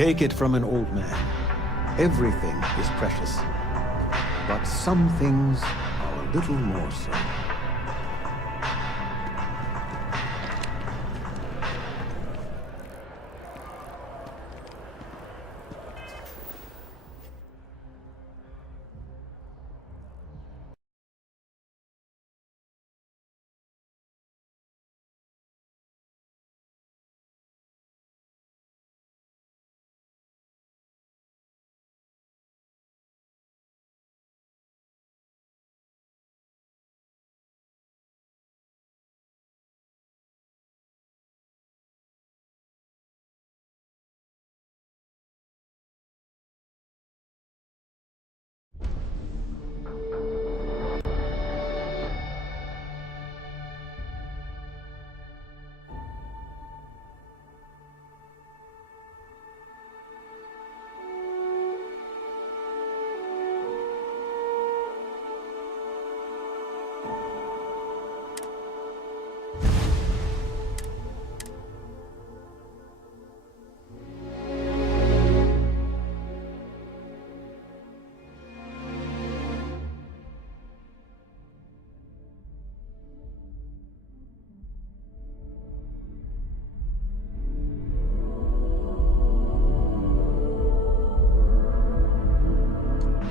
Take it from an old man. Everything is precious. But some things are a little more so.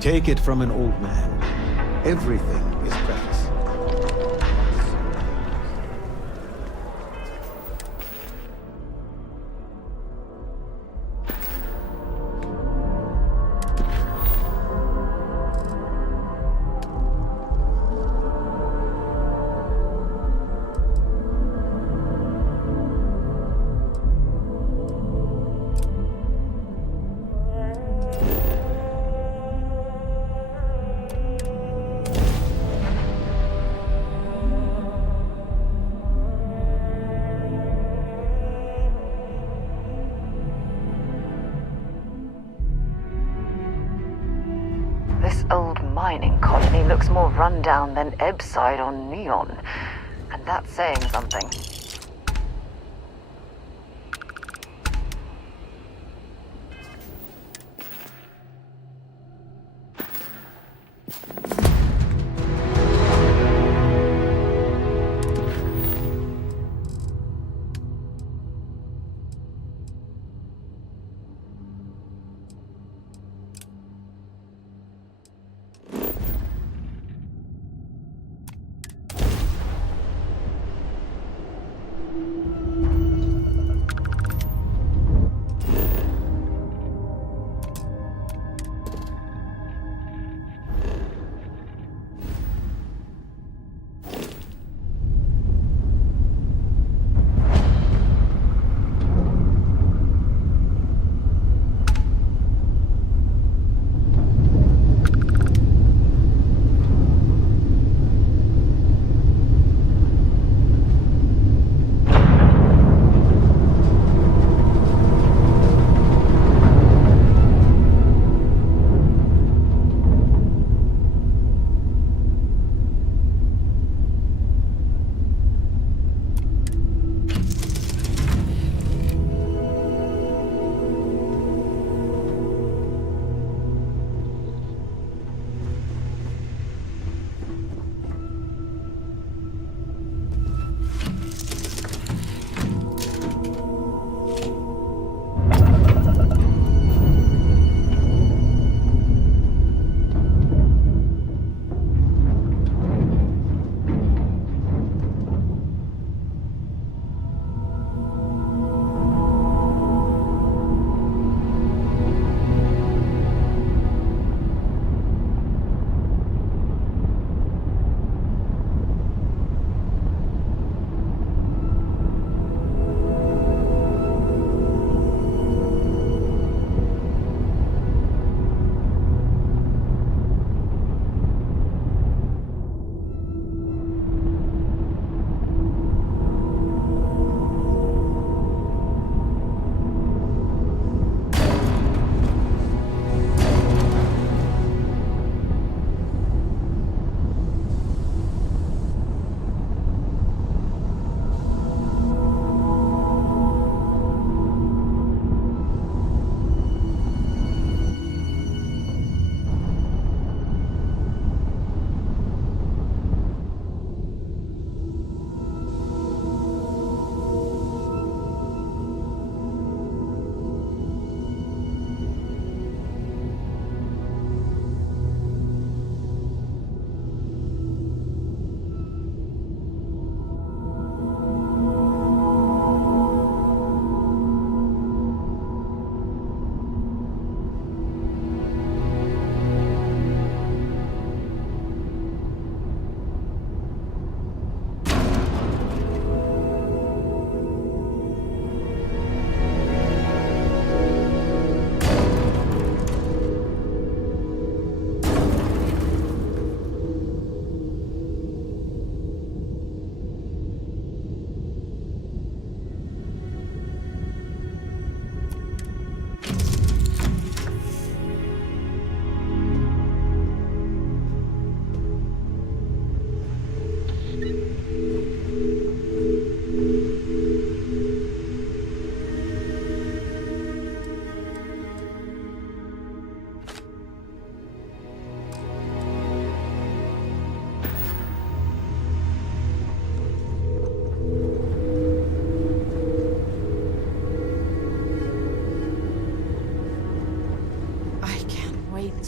Take it from an old man. Everything is precious. This old mining colony looks more rundown than Ebbside on Neon, and that's saying something.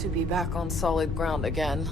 to be back on solid ground again.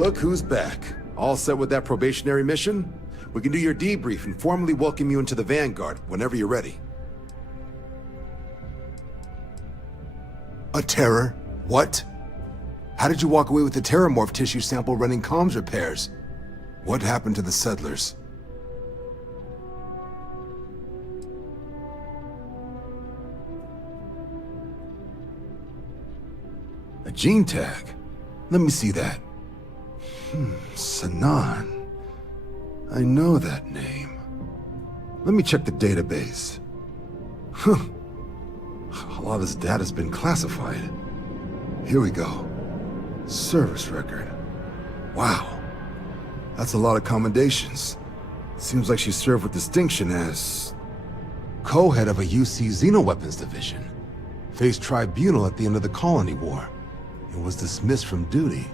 Look who's back. All set with that probationary mission? We can do your debrief and formally welcome you into the Vanguard whenever you're ready. A terror? What? How did you walk away with the terramorph tissue sample running comms repairs? What happened to the settlers? A gene tag? Let me see that. Sanan. I know that name. Let me check the database. Huh. A lot of this data's been classified. Here we go. Service record. Wow. That's a lot of commendations. Seems like she served with distinction as co-head of a UC Xenoweapons division. Faced tribunal at the end of the Colony War. And was dismissed from duty.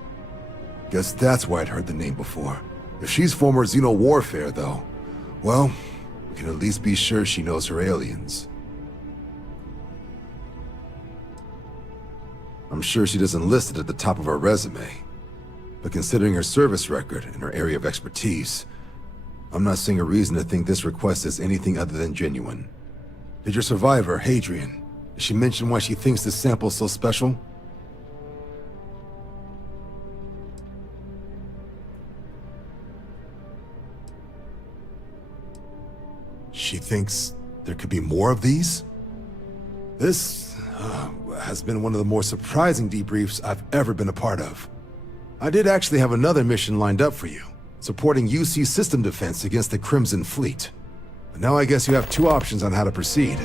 Guess that's why I'd heard the name before. If she's former Xeno warfare, though, well, we can at least be sure she knows her aliens. I'm sure she doesn't list it at the top of her resume. But considering her service record and her area of expertise, I'm not seeing a reason to think this request is anything other than genuine. Did your survivor, Hadrian, did she mention why she thinks this sample's so special? She thinks there could be more of these? This has been one of the more surprising debriefs I've ever been a part of. I did actually have another mission lined up for you, supporting UC system defense against the Crimson Fleet. But now I guess you have two options on how to proceed.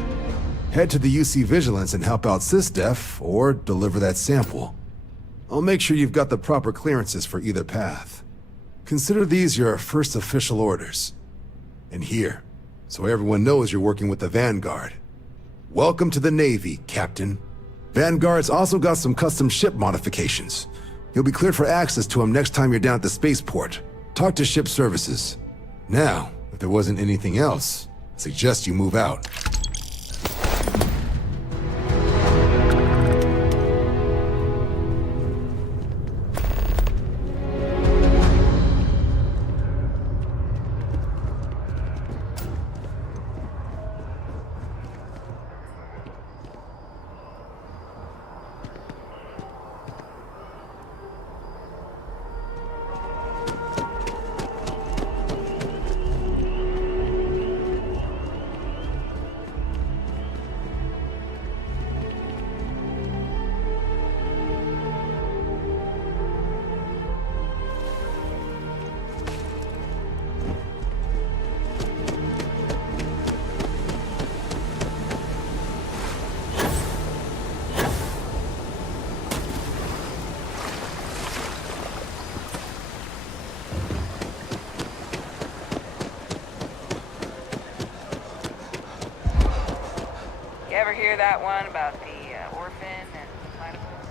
Head to the UC Vigilance and help out SysDef, or deliver that sample. I'll make sure you've got the proper clearances for either path. Consider these your first official orders. And here, so everyone knows you're working with the Vanguard. Welcome to the Navy, Captain. Vanguard's also got some custom ship modifications. You'll be cleared for access to them next time you're down at the spaceport. Talk to ship services. Now, if there wasn't anything else, I suggest you move out. You ever hear that one about the orphan and platypus?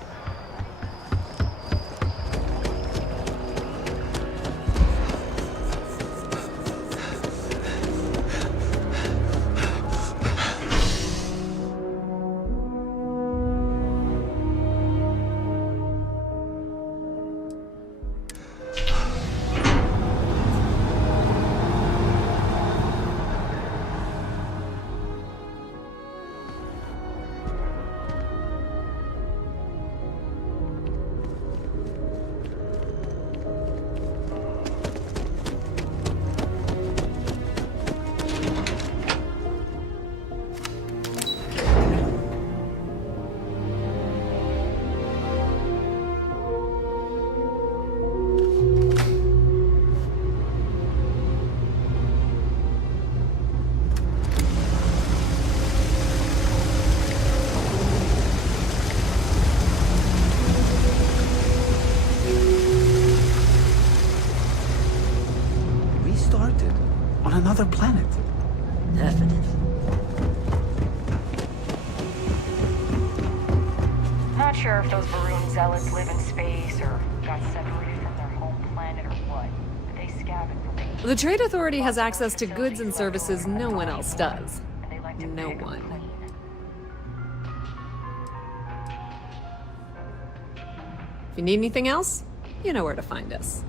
Another planet. Definitely. Not sure if those Varun zealots live in space or got separated from their home planet or what, but they scavenge for me. The Trade Authority has access to goods and services no one else does. And they like to No pick one. clean. If you need anything else, You know where to find us.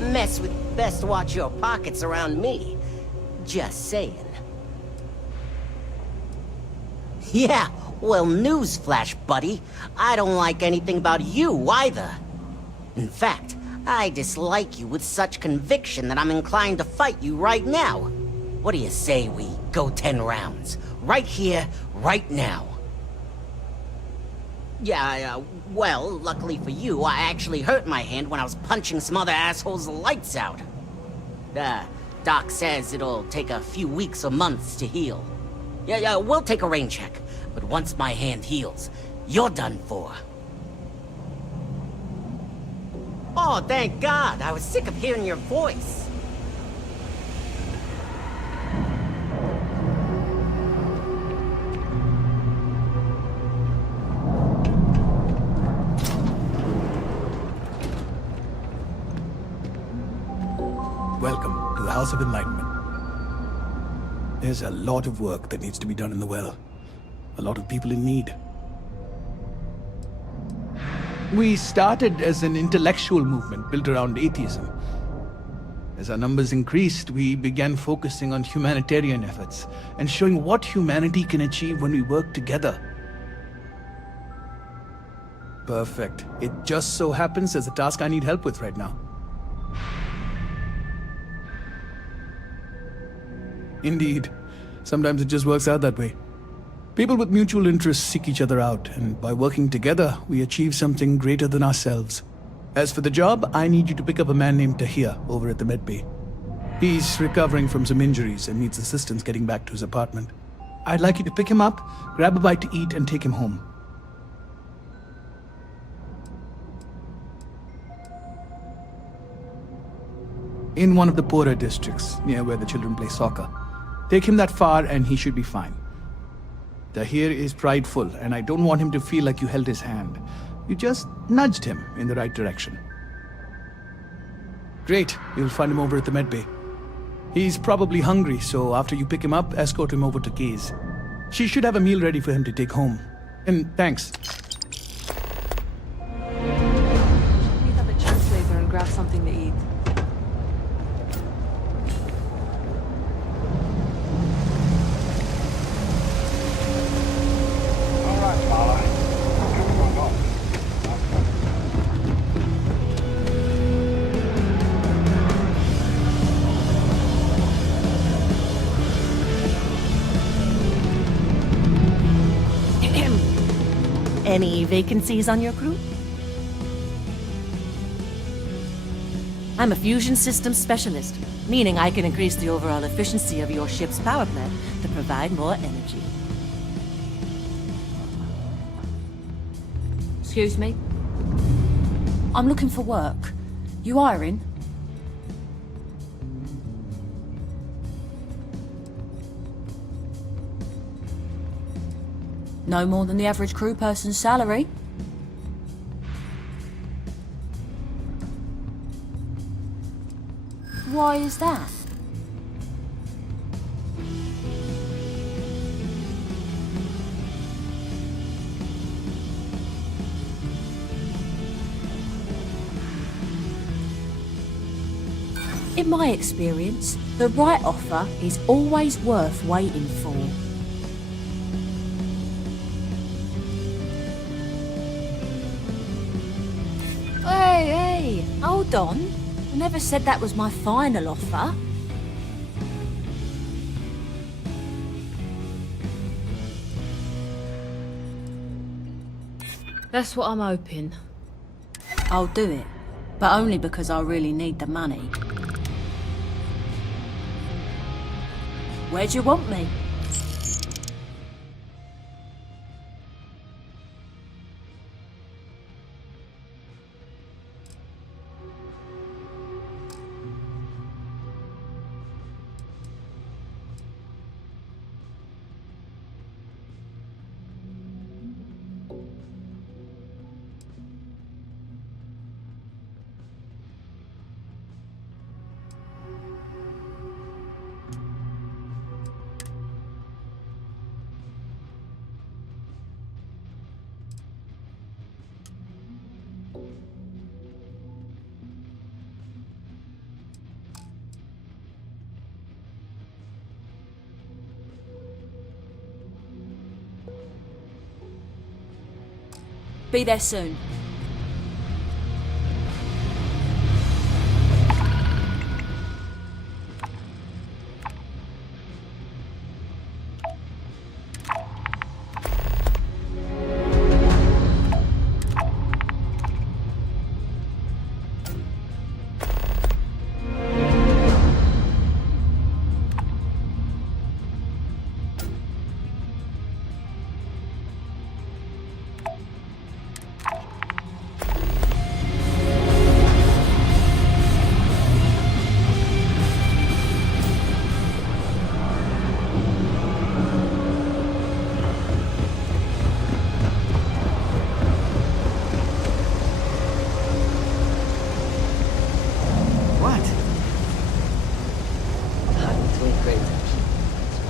Mess with best watch your pockets around me. Just saying. Yeah, well, newsflash, buddy. I don't like anything about you either. In fact, I dislike you with such conviction that I'm inclined to fight you right now. What do you say we go 10 rounds? Right here, right now. Yeah, well, luckily for you, I actually hurt my hand when I was punching some other asshole's lights out. Doc says it'll take a few weeks or months to heal. Yeah, we'll take a rain check. But once my hand heals, you're done for. Oh, thank God. I was sick of hearing your voice. Welcome to the House of Enlightenment. There's a lot of work that needs to be done in the well. A lot of people in need. We started as an intellectual movement built around atheism. As our numbers increased, we began focusing on humanitarian efforts and showing what humanity can achieve when we work together. Perfect. It just so happens there's a task I need help with right now. Indeed. Sometimes it just works out that way. People with mutual interests seek each other out, and by working together, we achieve something greater than ourselves. As for the job, I need you to pick up a man named Tahir over at the medbay. He's recovering from some injuries and needs assistance getting back to his apartment. I'd like you to pick him up, grab a bite to eat, and take him home. In one of the poorer districts, near where the children play soccer. Take him that far and he should be fine. Tahir is prideful, and I don't want him to feel like you held his hand. You just nudged him in the right direction. Great, you'll find him over at the medbay. He's probably hungry, so after you pick him up, escort him over to Kay's. She should have a meal ready for him to take home. And thanks. Meet up at Translator and grab something to eat. Any vacancies on your crew? I'm a fusion systems specialist, meaning I can increase the overall efficiency of your ship's power plant to provide more energy. Excuse me? I'm looking for work. You hiring? No more than the average crew person's salary. Why is that? In my experience, the right offer is always worth waiting for. Hey, hold on. I never said that was my final offer. That's what I'm hoping. I'll do it, but only because I really need the money. Where'd you want me? Be there soon.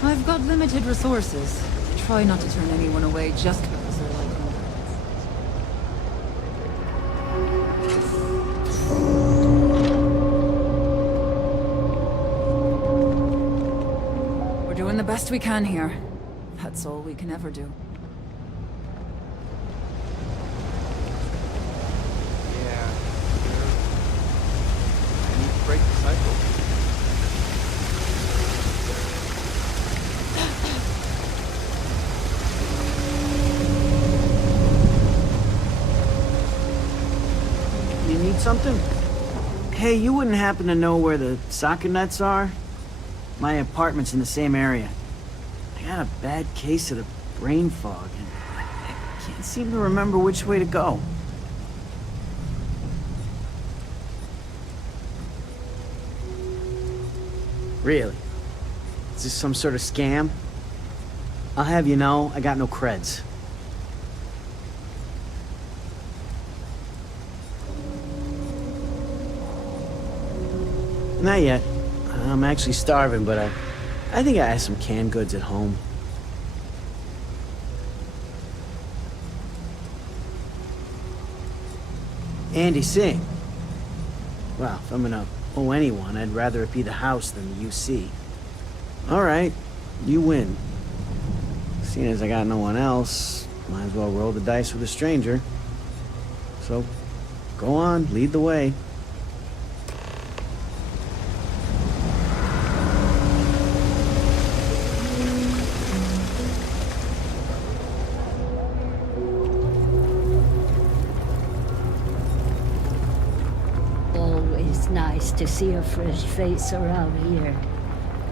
I've got limited resources. Try not to turn anyone away just because they're like me. We're doing the best we can here. That's all we can ever do. Yeah. I need to break the cycle. You need something? Hey, you wouldn't happen to know where the socket nuts are? My apartment's in the same area. I got a bad case of the brain fog, and I can't seem to remember which way to go. Really? Is this some sort of scam? I'll have you know, I got no creds. Not yet. I'm actually starving, but I think I have some canned goods at home. Andy, sing. Well, if I'm gonna owe anyone, I'd rather it be the house than the UC. All right, you win. Seeing as I got no one else, might as well roll the dice with a stranger. So, go on, lead the way. Always nice to see a fresh face around here.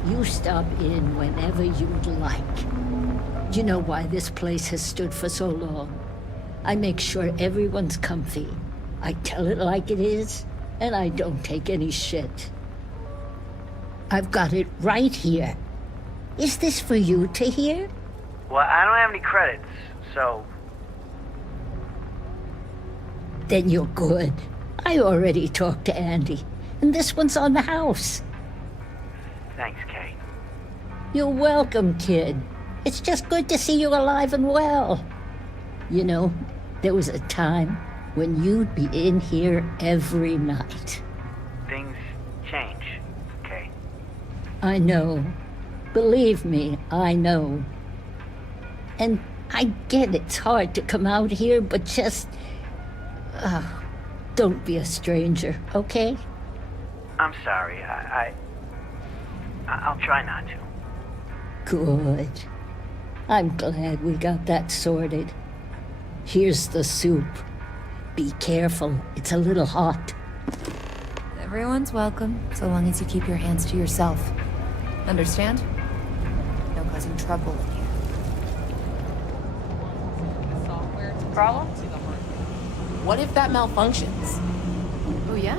You stop in whenever you'd like. You know why this place has stood for so long? I make sure everyone's comfy. I tell it like it is, and I don't take any shit. I've got it right here. Is this for you to hear? Well, I don't have any credits, so... Then you're good. I already talked to Andy, and this one's on the house. Thanks, Kate. You're welcome, kid. It's just good to see you alive and well. You know, there was a time when you'd be in here every night. Things change, okay? I know. Believe me, I know. And I get it's hard to come out here, but just... don't be a stranger, okay? I'm sorry. I'll try not to. Good. I'm glad we got that sorted. Here's the soup. Be careful, it's a little hot. Everyone's welcome, so long as you keep your hands to yourself. Understand? No causing trouble in here. Problem? What if that malfunctions? Oh yeah?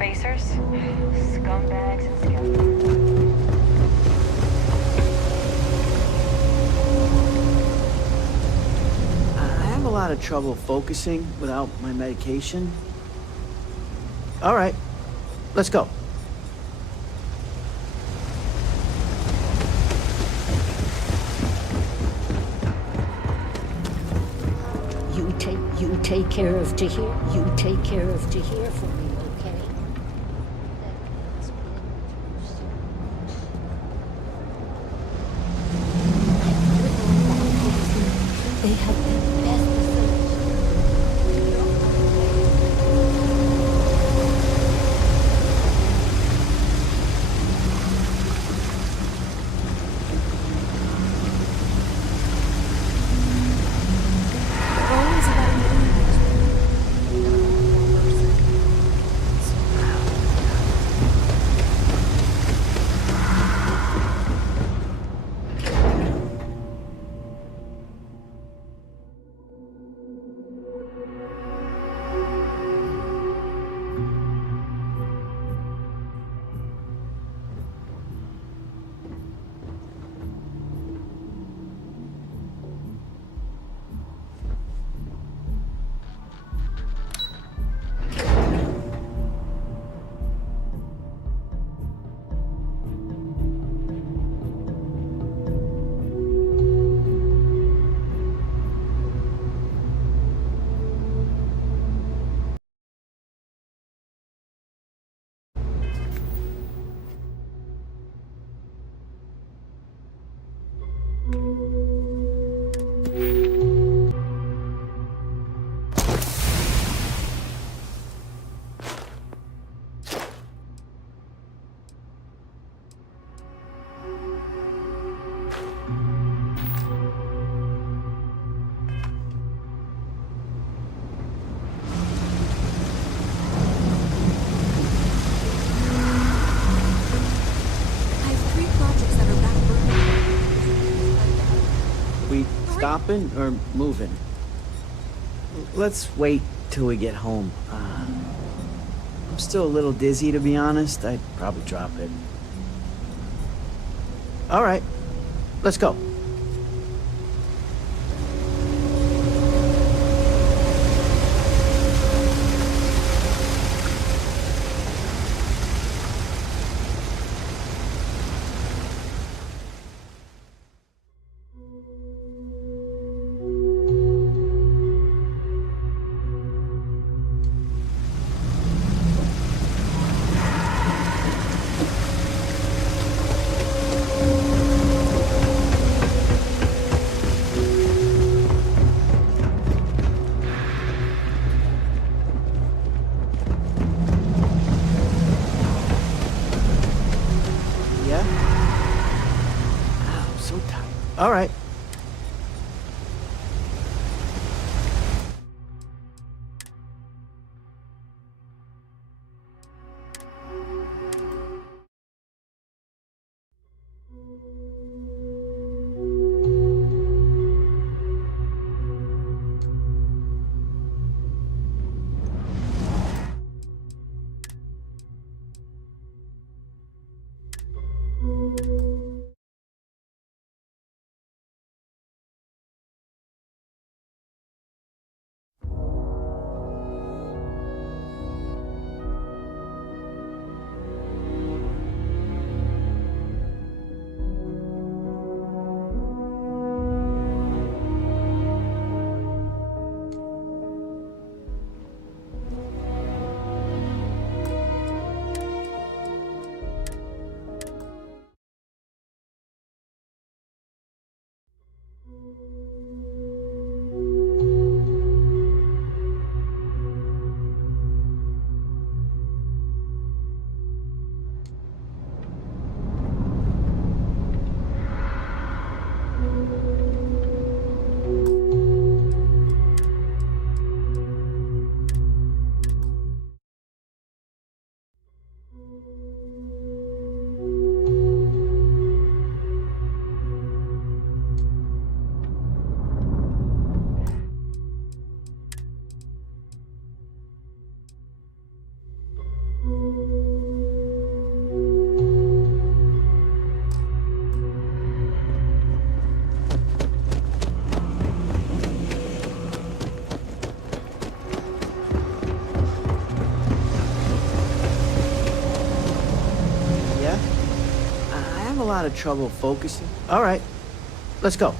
spacers? Scumbags and scoundrels. I have a lot of trouble focusing without my medication. All right, let's go. You take care of Tahir. You take care of Tahir for me, okay? They have the best facilities. Stopping or moving? Let's wait till we get home. I'm still a little dizzy, to be honest. I'd probably drop it. All right, let's go. All right. a lot of trouble focusing. All right, let's go.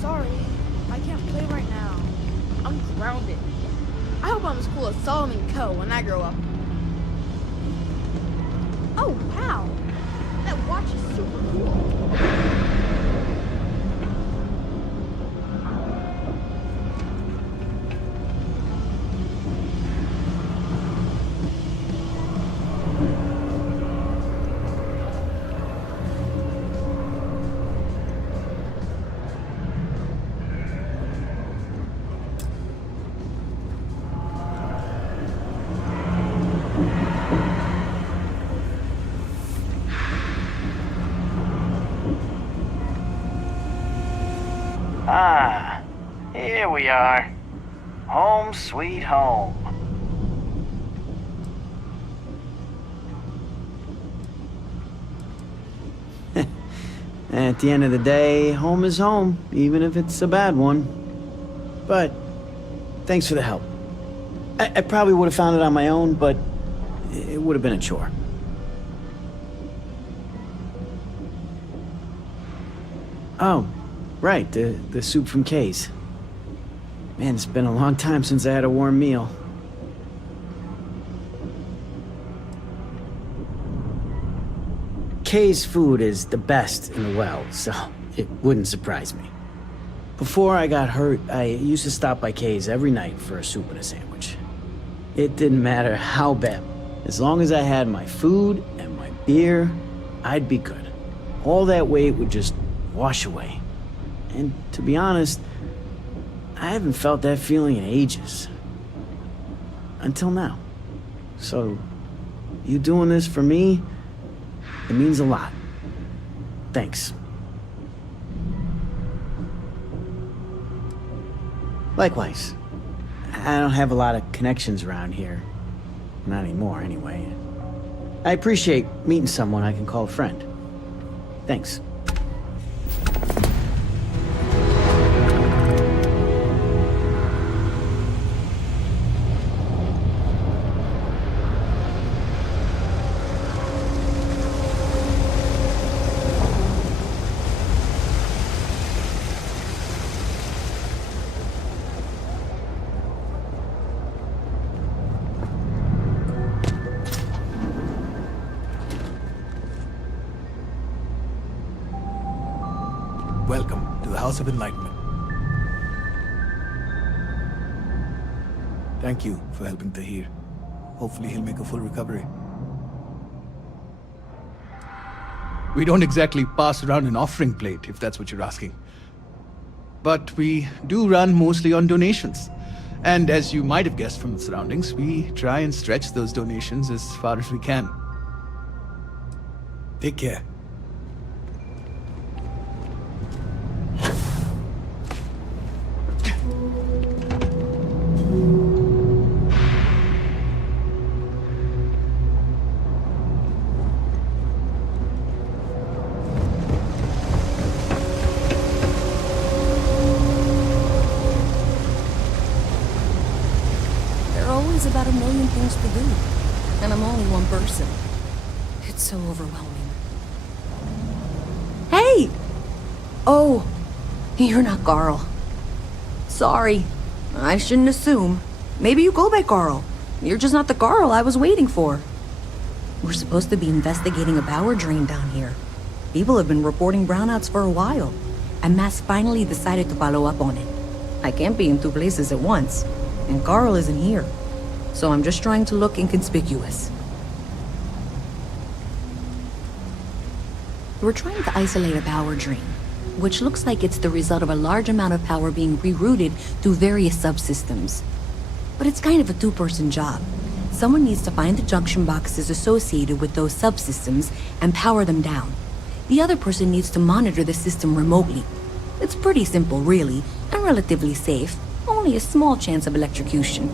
Sorry, I can't play right now. I'm grounded. I hope I'm as cool as Solomon Coe when I grow up. Oh, wow! That watch is super cool. Ah, here we are. Home sweet home. At the end of the day, home is home, even if it's a bad one. But thanks for the help. I probably would have found it on my own, but it would have been a chore. Oh, right, the soup from Kay's. Man, it's been a long time since I had a warm meal. Kay's food is the best in the well, so it wouldn't surprise me. Before I got hurt, I used to stop by Kay's every night for a soup and a sandwich. It didn't matter how bad. As long as I had my food and my beer, I'd be good. All that weight would just wash away. And to be honest, I haven't felt that feeling in ages. Until now. So, you doing this for me, it means a lot. Thanks. Likewise. I don't have a lot of connections around here. Not anymore, anyway. I appreciate meeting someone I can call a friend. Thanks. Welcome to the House of Enlightenment. Thank you for helping Tahir. Hopefully he'll make a full recovery. We don't exactly pass around an offering plate, if that's what you're asking. But we do run mostly on donations. And as you might have guessed from the surroundings, we try and stretch those donations as far as we can. Take care. About a million things to do, and I'm only one person. It's so overwhelming. Hey! Oh, you're not Carl. Sorry, I shouldn't assume. Maybe you go by Carl. You're just not the Carl I was waiting for. We're supposed to be investigating a power drain down here. People have been reporting brownouts for a while, and Mass finally decided to follow up on it. I can't be in two places at once, and Carl isn't here. So I'm just trying to look inconspicuous. We're trying to isolate a power drain, which looks like it's the result of a large amount of power being rerouted through various subsystems. But it's kind of a two-person job. Someone needs to find the junction boxes associated with those subsystems and power them down. The other person needs to monitor the system remotely. It's pretty simple, really, and relatively safe. Only a small chance of electrocution.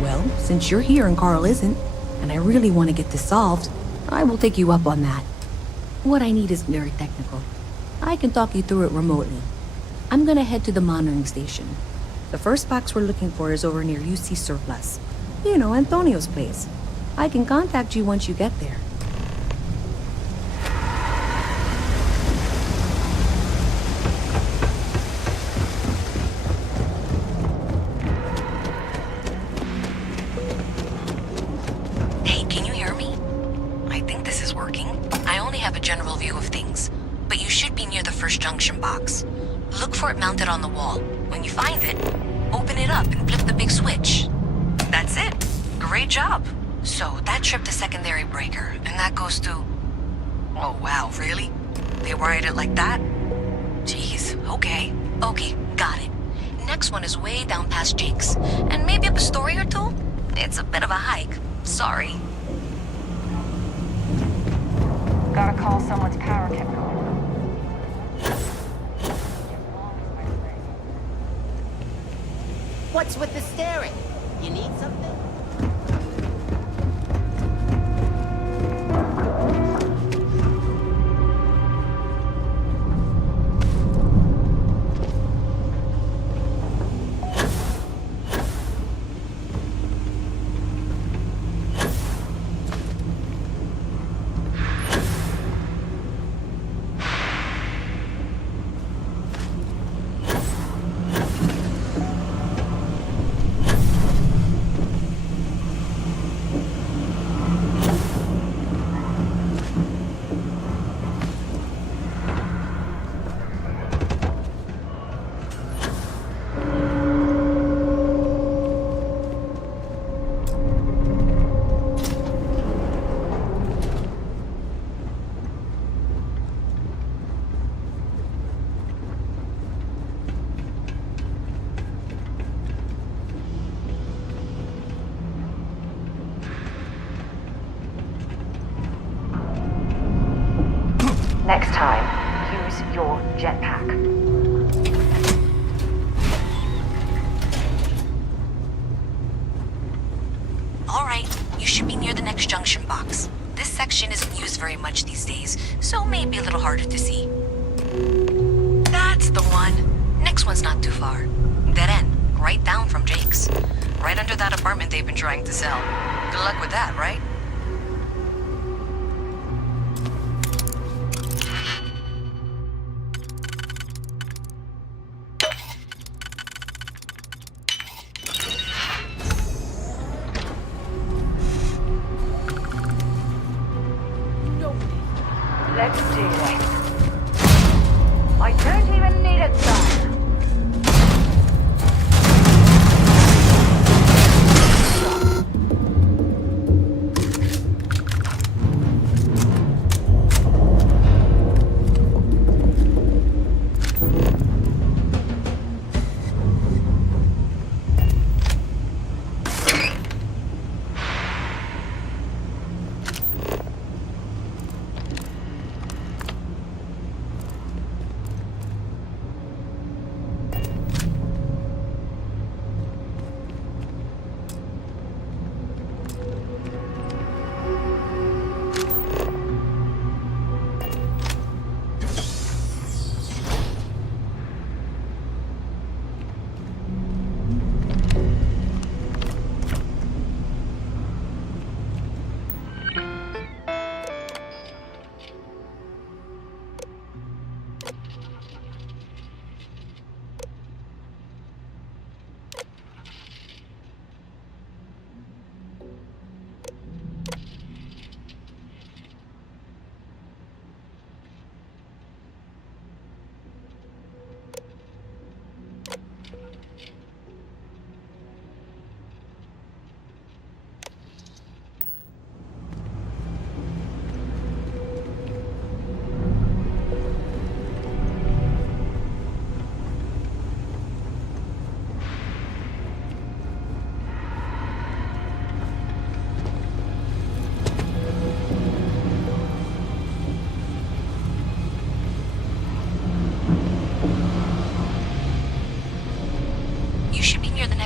Well, since you're here and Carl isn't, and I really want to get this solved, I will take you up on that. What I need is very technical. I can talk you through it remotely. I'm gonna head to the monitoring station. The first box we're looking for is over near UC Surplus. You know, Antonio's place. I can contact you once you get there. Hey, can you hear me? I think this is working. I only have a general view of things, but you should be near the first junction box. Look for it mounted on the wall. When you find it, open it up and flip the big switch. That's it. Great job. So that tripped the secondary breaker, and that goes to... Oh wow, really? They wired it like that? Jeez, okay. Okay, got it. Next one is way down past Jake's, and maybe up a story or two? It's a bit of a hike. Sorry. Gotta call someone's power kept going. What's with the staring? You need something? Next time, use your jetpack. Alright, you should be near the next junction box. This section isn't used very much these days, so maybe a little harder to see. That's the one. Next one's not too far. Dead end, right down from Jake's. Right under that apartment they've been trying to sell. Good luck with that, right? Let's do this. I don't even need it done.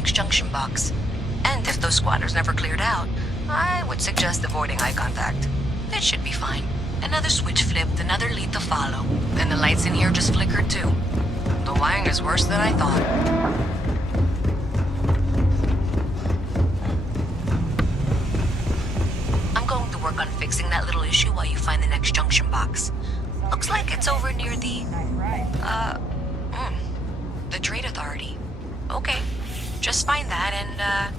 Junction box. And if those squatters never cleared out, I would suggest avoiding eye contact. It should be fine. Another switch flipped, another lead to follow. Then the lights in here just flickered too. The wiring is worse than I thought. I'm going to work on fixing that little issue while you find the next junction box. Looks like it's over near the Trade Authority. Okay, just find that and,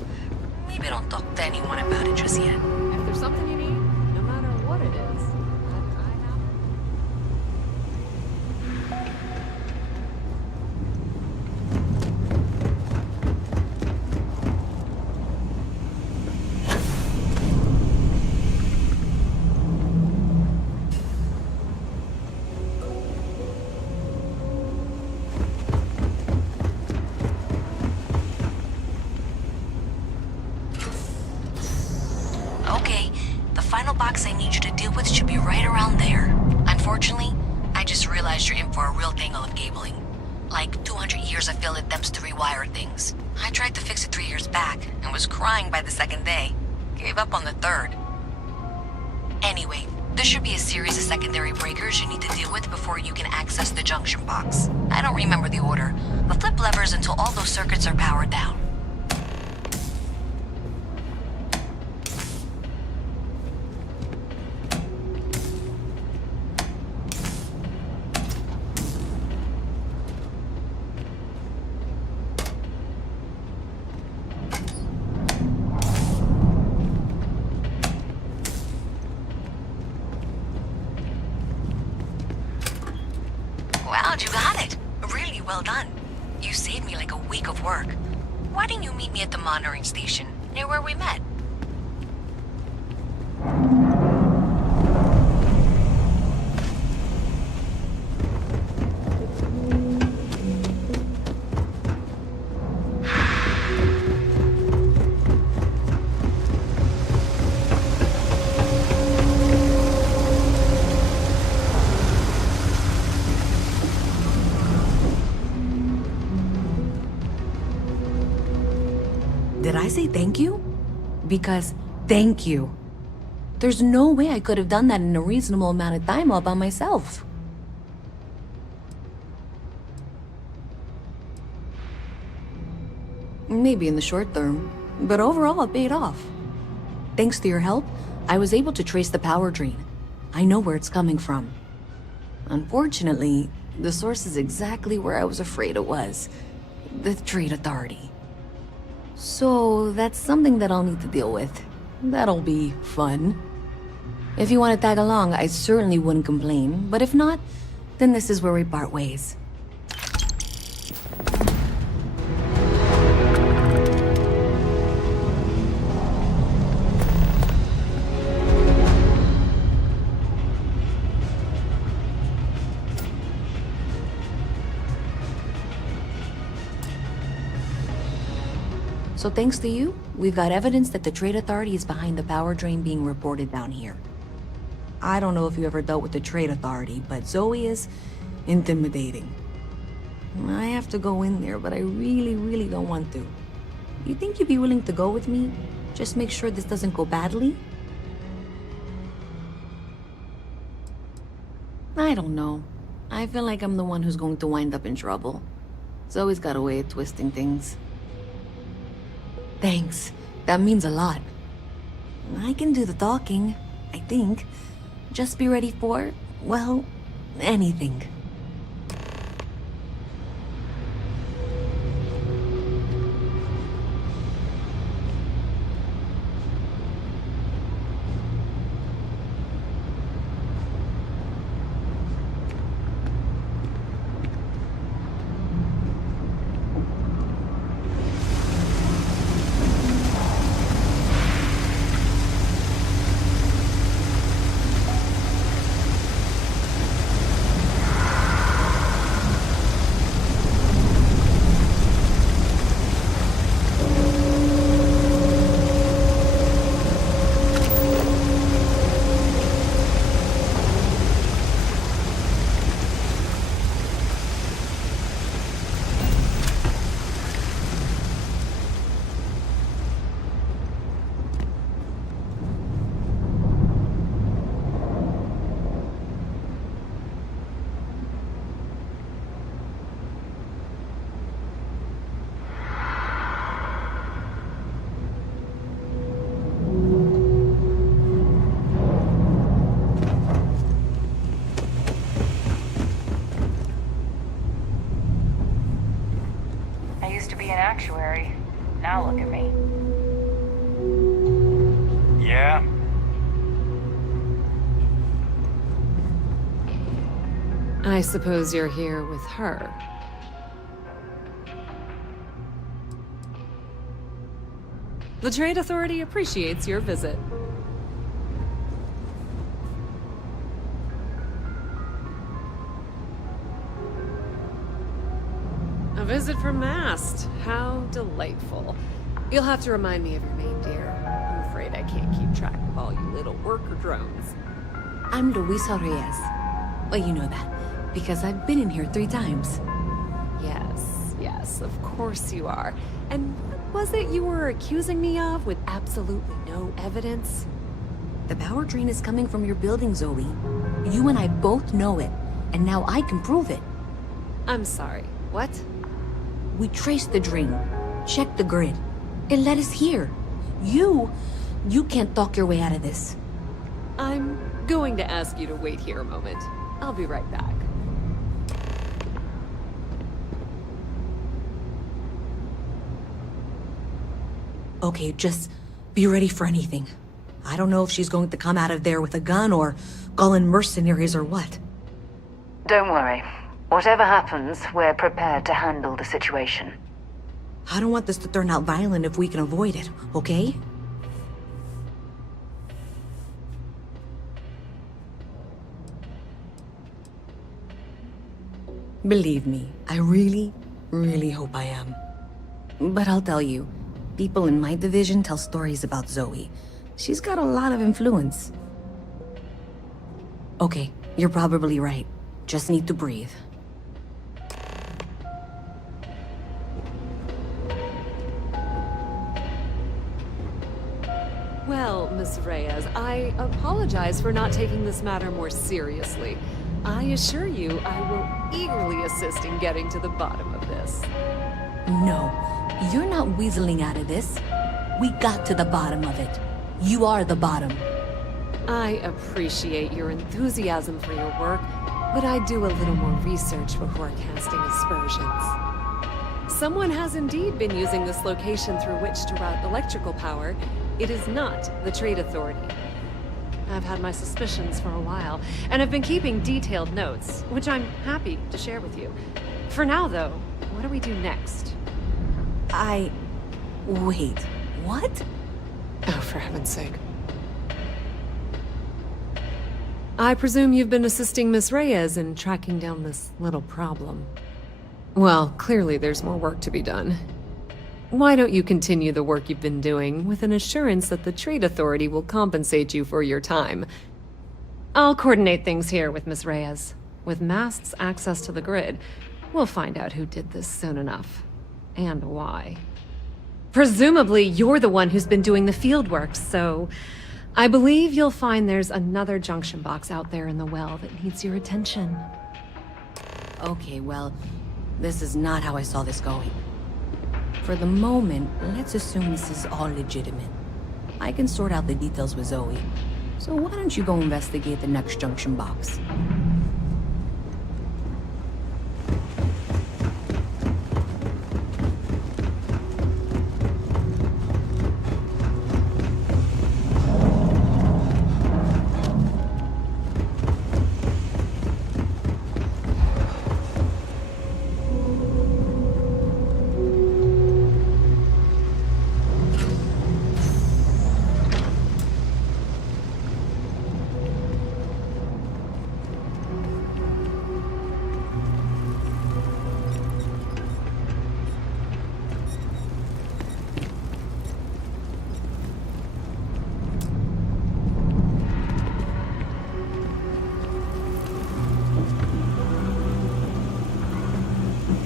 maybe don't talk to anyone about it just yet. If there's something you need, no matter what it is, I have. Okay, the final box I need you to deal with should be right around there. Unfortunately, I just realized you're in for a real tangle of cabling. Like 200 years of field attempts to rewire things. I tried to fix it 3 years back, and was crying by the second day. Gave up on the third. Anyway, there should be a series of secondary breakers you need to deal with before you can access the junction box. I don't remember the order, but flip levers until all those circuits are powered down. Wow, you got it. Really well done. You saved me like a week of work. Why didn't you meet me at the monitoring station, near where we met? Did I say thank you? Because thank you. There's no way I could have done that in a reasonable amount of time all by myself. Maybe in the short term, but overall it paid off. Thanks to your help, I was able to trace the power drain. I know where it's coming from. Unfortunately, the source is exactly where I was afraid it was. The Trade Authority. So that's something that I'll need to deal with. That'll be fun. If you want to tag along, I certainly wouldn't complain, but if not, then this is where we part ways. So thanks to you, we've got evidence that the Trade Authority is behind the power drain being reported down here. I don't know if you ever dealt with the Trade Authority, but Zoe is intimidating. I have to go in there, but I really don't want to. You think you'd be willing to go with me? Just make sure this doesn't go badly? I don't know. I feel like I'm the one who's going to wind up in trouble. Zoe's got a way of twisting things. Thanks. That means a lot. I can do the talking, I think. Just be ready for, well, anything. Yeah? I suppose you're here with her. The Trade Authority appreciates your visit. A visit from Mast. How delightful. You'll have to remind me of your name, dear. I'm afraid I can't keep track of all you little worker drones. I'm Luisa Reyes. Well, you know that, because I've been in here 3 times. Yes, of course you are. And what was it you were accusing me of with absolutely no evidence? The power drain is coming from your building, Zoe. You and I both know it, and now I can prove it. I'm sorry, what? We traced the drain, checked the grid. It led us here. You can't talk your way out of this. I'm going to ask you to wait here a moment. I'll be right back. Okay, just be ready for anything. I don't know if she's going to come out of there with a gun or call in mercenaries or what. Don't worry. Whatever happens, we're prepared to handle the situation. I don't want this to turn out violent if we can avoid it, okay? Believe me, I really, really hope I am. But I'll tell you, people in my division tell stories about Zoe. She's got a lot of influence. Okay, you're probably right. Just need to breathe. Well, Miss Reyes, I apologize for not taking this matter more seriously. I assure you, I will eagerly assist in getting to the bottom of this. No, you're not weaseling out of this. We got to the bottom of it. You are the bottom. I appreciate your enthusiasm for your work, but I do a little more research before casting aspersions. Someone has indeed been using this location through which to route electrical power. It is not the Trade Authority. I've had my suspicions for a while, and have been keeping detailed notes, which I'm happy to share with you. For now, though, what do we do next? Wait, what? Oh, for heaven's sake. I presume you've been assisting Miss Reyes in tracking down this little problem. Well, clearly there's more work to be done. Why don't you continue the work you've been doing with an assurance that the Trade Authority will compensate you for your time? I'll coordinate things here with Miss Reyes. With Mast's access to the grid, we'll find out who did this soon enough. And why. Presumably, you're the one who's been doing the field work, so I believe you'll find there's another junction box out there in the well that needs your attention. Okay, well, this is not how I saw this going. For the moment, let's assume this is all legitimate. I can sort out the details with Zoe. So why don't you go investigate the next junction box?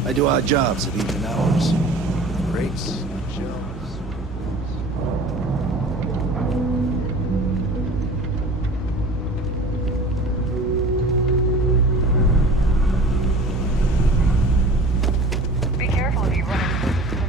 I do odd jobs at even hours. Breaks, shelves. Be careful if you run into those.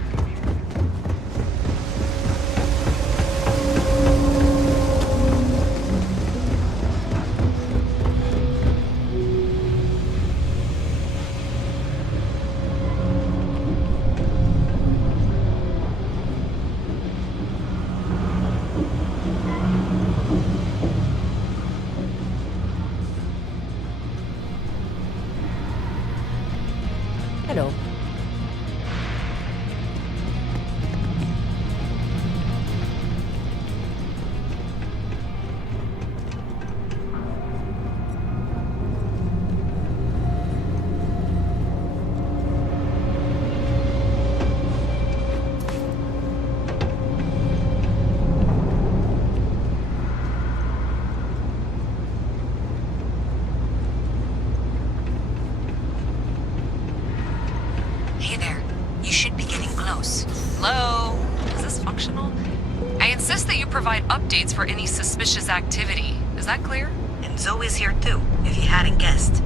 provide updates for any suspicious activity. Is that clear? And Zoe's here too, if you hadn't guessed.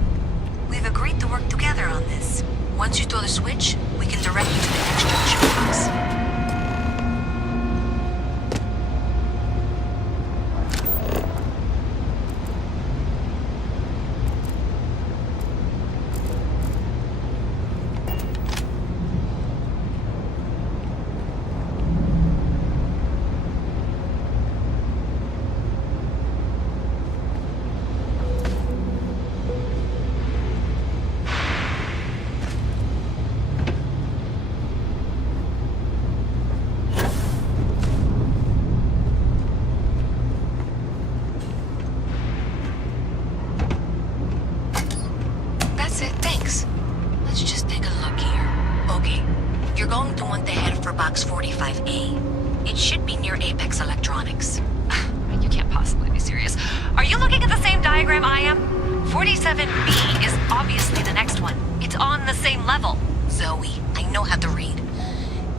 We've agreed to work together on this. Once you throw the switch, we can direct you to the next junction box. Box 45A. It should be near Apex Electronics. You can't possibly be serious. Are you looking at the same diagram I am? 47B is obviously the next one. It's on the same level. Zoe, I know how to read.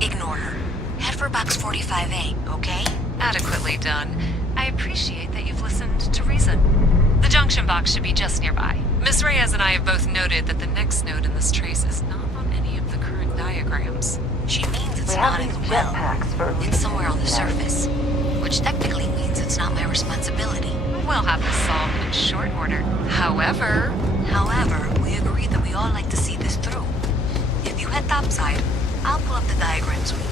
Ignore her. Head for Box 45A, okay? Adequately done. I appreciate that you've listened to reason. The junction box should be just nearby. Miss Reyes and I have both noted that the next node in this trace is not on any of the current diagrams. She means it's not in the well. It's somewhere on the surface. Which technically means it's not my responsibility. We'll have this solved in short order. However, we agreed that we all like to see this through. If you head topside, I'll pull up the diagrams we need.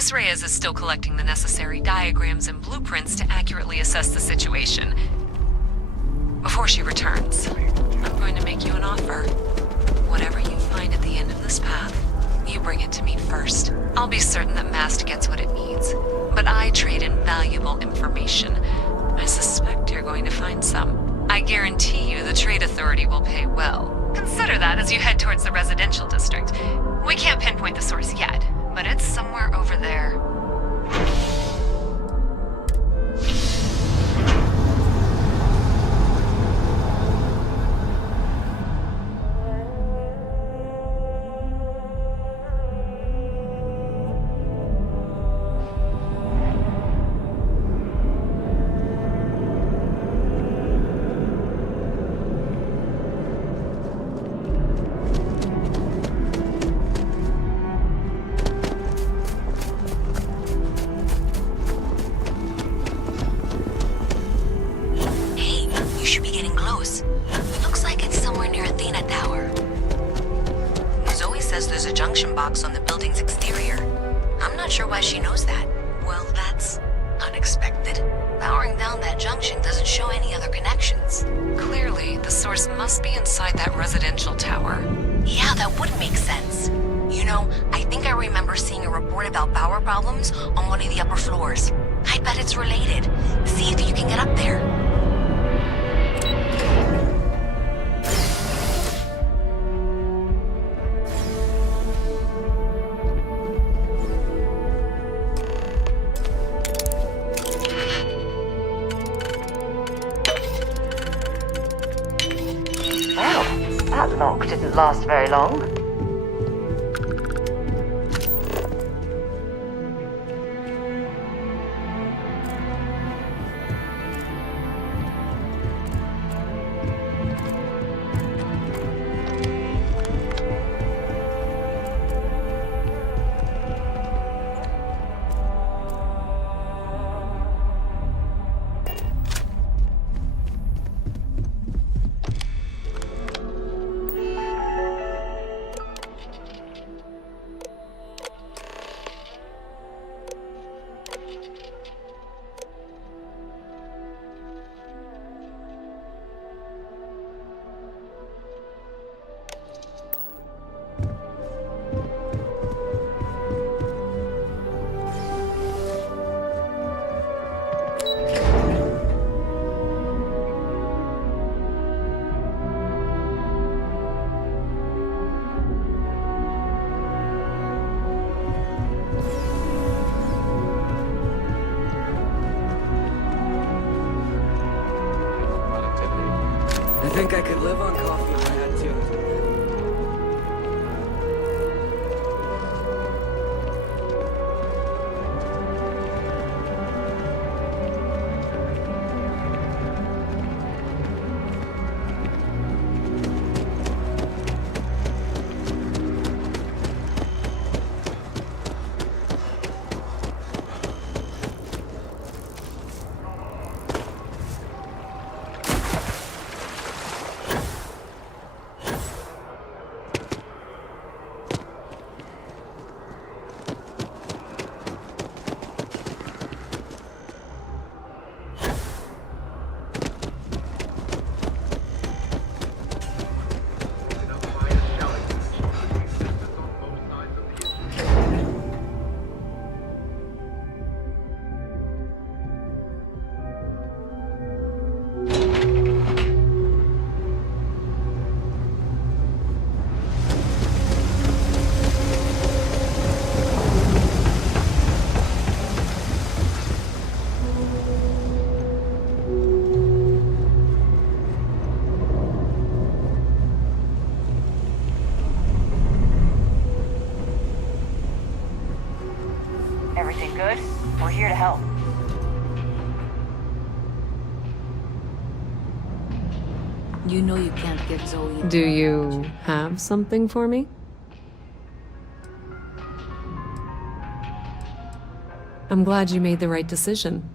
Miss Reyes is still collecting the necessary diagrams and blueprints to accurately assess the situation. Before she returns, I'm going to make you an offer. Whatever you find at the end of this path, you bring it to me first. I'll be certain that Mast gets what it needs, but I trade in valuable information. I suspect you're going to find some. I guarantee you the Trade Authority will pay well. Consider that as you head towards the residential district. We can't pinpoint the source yet, but it's somewhere over there. On the building's exterior. I'm not sure why she knows that. Well, that's unexpected. Powering down that junction doesn't show any other connections. Clearly, the source must be inside that residential tower. Yeah, that would make sense. You know, I think I remember seeing a report about power problems on one of the upper floors. I bet it's related. See if you can get up there. Well, that lock didn't last very long. I think I could live on coffee if I had to. Everything good? We're here to help. You know you can't get Zoe. Do you have something for me? I'm glad you made the right decision.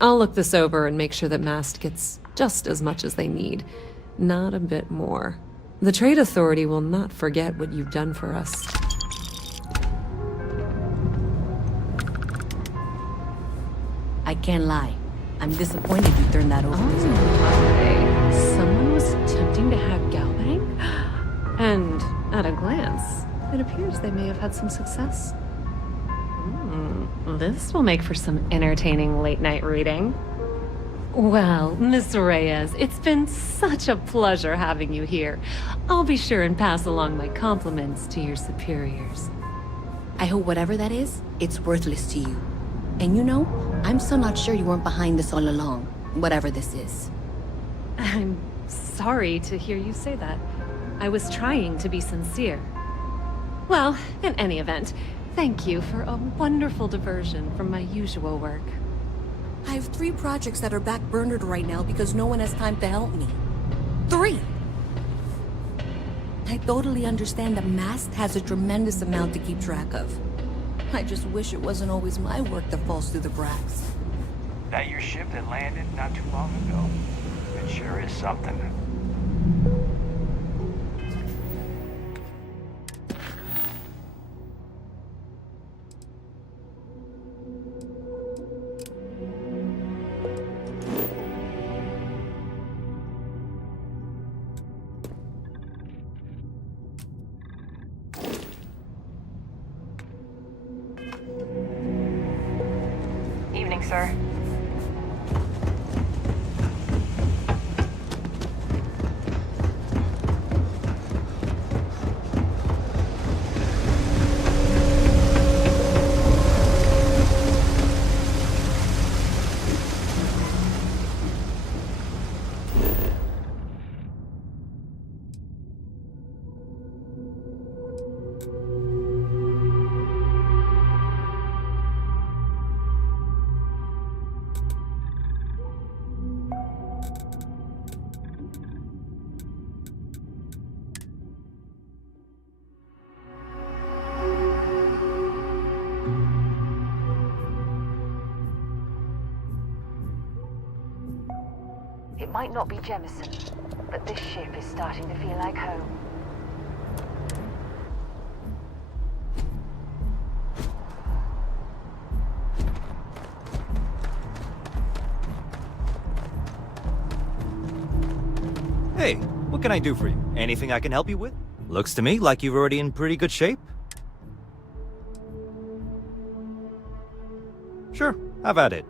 I'll look this over and make sure that Mast gets just as much as they need, not a bit more. The Trade Authority will not forget what you've done for us. I can't lie. I'm disappointed you turned that over to me. Okay. Someone was attempting to hack Galbang? And at a glance, it appears they may have had some success. This will make for some entertaining late-night reading. Well, Miss Reyes, it's been such a pleasure having you here. I'll be sure and pass along my compliments to your superiors. I hope whatever that is, it's worthless to you. And you know, I'm still not sure you weren't behind this all along, whatever this is. I'm sorry to hear you say that. I was trying to be sincere. Well, in any event, thank you for a wonderful diversion from my usual work. I have 3 projects that are backburnered right now because no one has time to help me. 3! I totally understand that Mast has a tremendous amount to keep track of. I just wish it wasn't always my work that falls through the cracks. That your ship that landed not too long ago? It sure is something. evening, sir. It might not be Jemison, but this ship is starting to feel like home. Hey, what can I do for you? Anything I can help you with? Looks to me like you're already in pretty good shape. Sure, have at it.